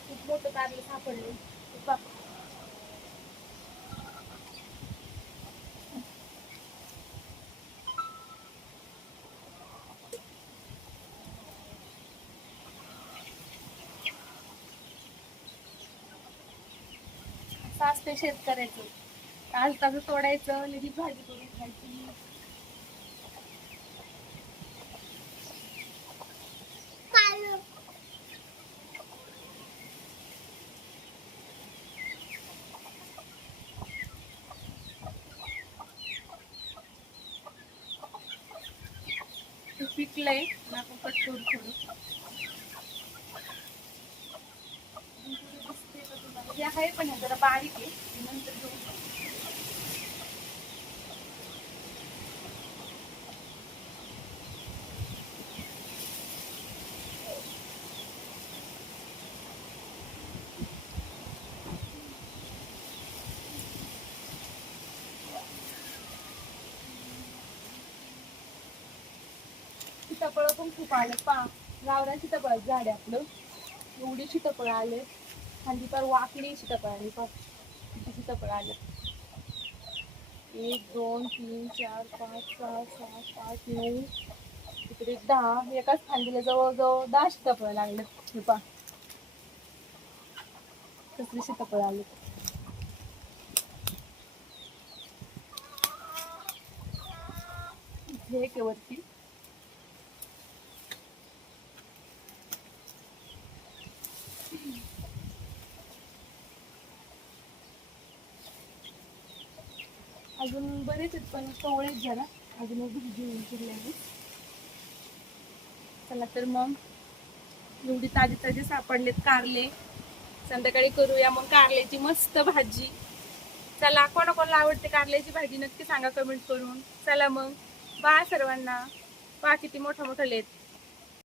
खूप मोठं कारलं सापडले. बाप. असते शेतकऱ्याचं. ताज ताज सोडायचं लगेच भाजी करून खायची. पिकलंय. मग आपण कट करू थोडं. हे आहे पण जरा बारीक आहे. नंतर घेऊ सीताफळ पण खूप आले. पा गावरान सीताफळ झाड आहे आपलं. एवढी सीताफळ आले. खाली पार वाकडी सीताफळ आली. पा किती सीताफळ आले. एक दोन तीन चार पाच सहा सात आठ नऊ इकडे दहा. एकाच खांदीला जवळजवळ दहा सीताफळ लागले. हे पा. कसली सीताफळ आले. हे केवरती अजून बरेच आहेत पण कवळेच जरा. अजून एक घेऊन फिरलेली चला तर मग. एवढी ताजे ताजे सापडलेत कारले. संध्याकाळी करूया मग कारल्याची मस्त भाजी. चला कोणाकोणाला आवडते कारल्याची भाजी नक्की सांगा कमेंट करून. चला मग. बा सर्वांना. बा किती मोठा मोठा लेत.